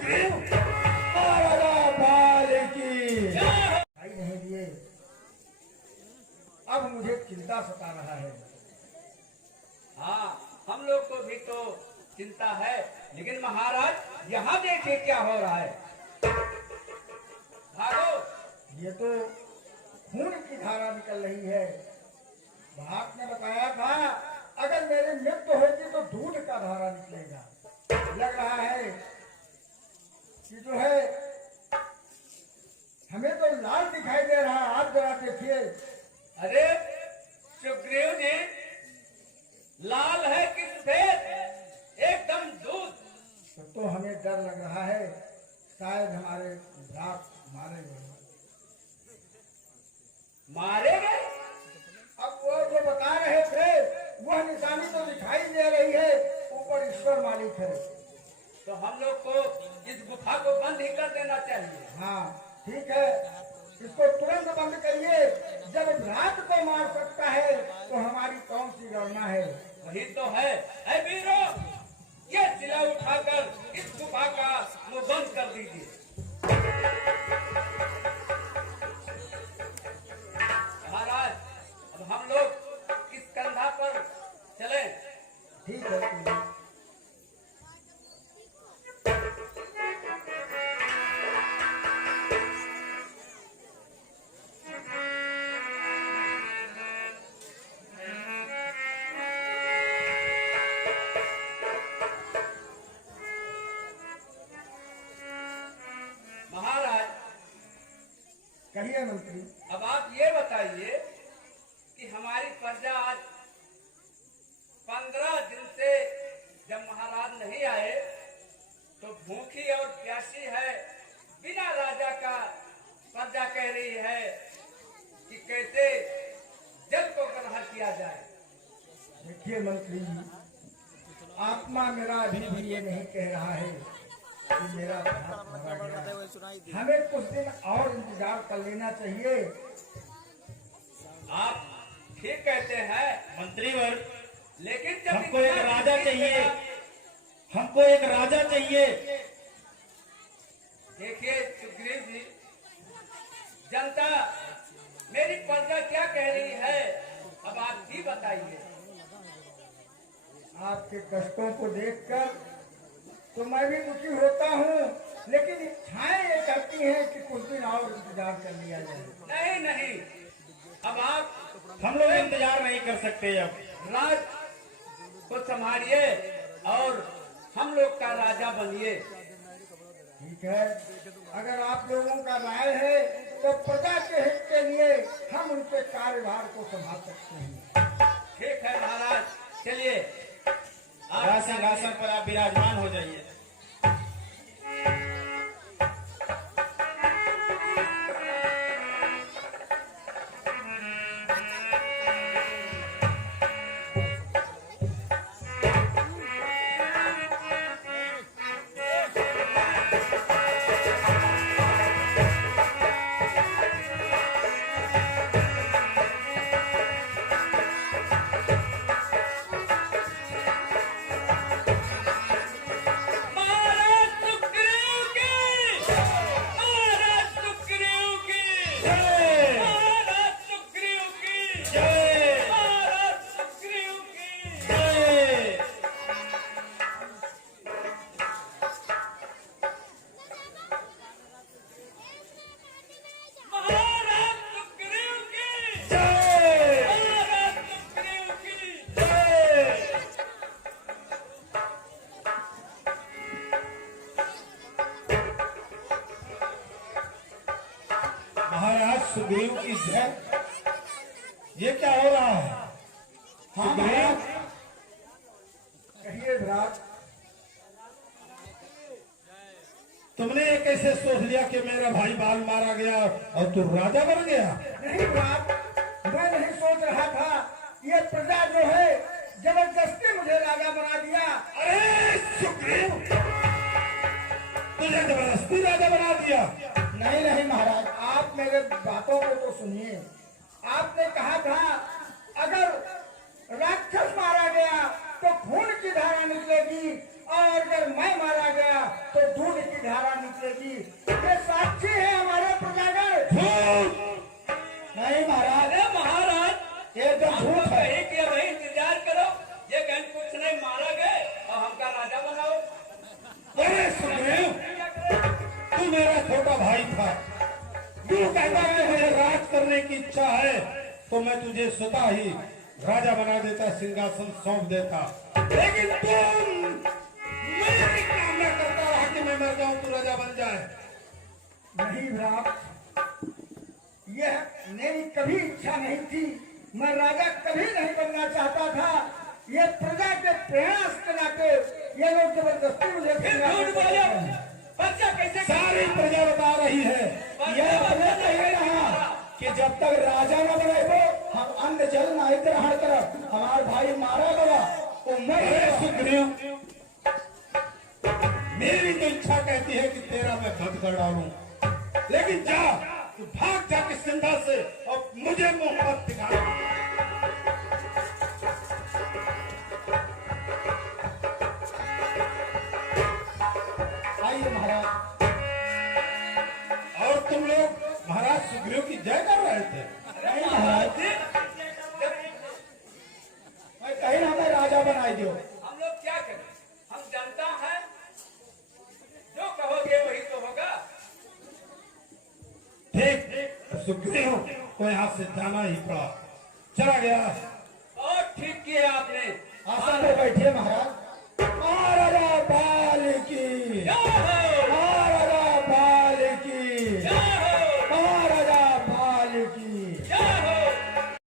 सुग्रीव महाराजा बाल की नहीं दिए। अब मुझे चिंता सता रहा है। हाँ, हम लोग को भी तो चिंता है, लेकिन महाराज यहाँ देखिए क्या हो रहा है। भागो। ये तो खून की धारा निकल रही है। बाप ने बताया था अगर मेरी मृत्यु होगी तो दूध का धारा निकलेगा। लग रहा है कि जो है हमें तो लाल दिखाई दे रहा है। आप जरा देखिए। अरे सुग्रीव जी, लाल है कि सफेद? एकदम दूध। तो हमें डर लग रहा है शायद हमारे भ्रात मारे गए। मारे गए? अब वो जो बता रहे थे वह निशानी तो दिखाई दे रही है, ऊपर ईश्वर मालिक है। तो हम लोग को इस गुफा को बंद ही कर देना चाहिए। हाँ ठीक है, इसको तुरंत बंद करिए। जब रात को मार सकता है तो हमारी कौन सी गणना है। वही तो है। ऐ वीरो, ये सिला उठाकर इस गुफा का मुंह बंद कर दीजिए। महाराज, अब हम लोग इस कंधा पर चलें। ठीक है। कहिए मंत्री। अब आप ये बताइए कि हमारी प्रजा आज 15 दिन से जब महाराज नहीं आए तो भूखी और प्यासी है। बिना राजा का प्रजा कह रही है कि कैसे जल को ग्रहण किया जाए। देखिए मंत्री जी, आत्मा मेरा अभी भी ये नहीं कह रहा है कि मेरा भ्रात मारा गया। हमें कुछ दिन और इंतजार कर लेना चाहिए। आप ठीक कहते हैं मंत्रीवर, लेकिन जब हमको एक राजा चाहिए, हमको एक राजा चाहिए। देखिए सुग्रीव जी, जनता मेरी प्रजा क्या कह रही है, अब आप ही बताइए। आपके कष्टों को देखकर तो मैं भी दुखी होता हूँ, लेकिन इच्छाएं ये करती हैं कि कुछ दिन और इंतजार कर लिया जाए। नहीं नहीं, अब आप हम लोग इंतजार नहीं कर सकते। अब राज को संभालिए और हम लोग का राजा बनिए। ठीक है, अगर आप लोगों का राय है तो प्रजा के हित के लिए हम उनके कार्यभार को संभाल सकते हैं। ठीक है महाराज, चलिए सिंहासन पर आप विराजमान हो जाइए। महाराज सुग्रीव की जय। ये क्या हो रहा है? हाँ महाराज, कहिए भ्रात। तुमने ये कैसे सोच लिया कि मेरा भाई बाल मारा गया और तू राजा बन गया? नहीं भ्रात, मैं नहीं सोच रहा था। ये प्रजा जो है जबरदस्ती मुझे राजा बना दिया। अरे सुग्रीव, तुझे जबरदस्ती राजा बना दिया? नहीं नहीं महाराज, आप मेरे बातों को तो सुनिए। आपने कहा था अगर राक्षस मारा गया तो खून की धारा निकलेगी और अगर मैं मारा गया तो दूध की धारा नहीं महाराज, अरे महाराज एकदम हम झूठ तो है। कहीं कि भाई इंतजार करो, ये कहीं कुछ नहीं मारा गए और हमका राजा बनाओ। अरे सुग्रीव, क्या करें? तू मेरा छोटा भाई था, तू कहता है मुझे राज करने की इच्छा है तो मैं तुझे स्वतः ही राजा बना देता, सिंहासन सौंप देता, लेकिन तुम मेरी कामना करता रहा कि मैं मर जाऊं तू राजा बन जाए। नहीं भ्रात, यह मेरी कभी इच्छा नहीं थी। मैं राजा कभी नहीं बनना चाहता था। ये प्रजा के प्रयास के नाते ये लोग जबरदस्ती मुझे फिर झूठ बोलो, बच्चा कैसे सारी प्रजा बता रही है, यह अपने नहीं रहा कि जब तक राजा न बने हम अन्न जल नहीं ग्रहण करब। हमार भाई मारा गया वो मर अरे गया। सुग्रीव, मेरी तो इच्छा कहती है कि तेरा मैं वध कर डालूं, लेकिन जा तू भाग जा किष्किंधा से और मुझे मुंह मत दिखा। आइए महाराज। और तुम लोग महाराज सुग्रीव की जय कर रहे थे। नहीं महाराज, मैं कहीं ना हमें राजा बनाई दो। हम लोग क्या करें? हम जनता है, जो कहोगे वही तो होगा। ठीक, सुग्रीव को यहाँ से जाना ही पड़ा, चला गया। और ठीक किया आपने। आसन पर बैठिए महाराज। महाराजा बाल की क्या है?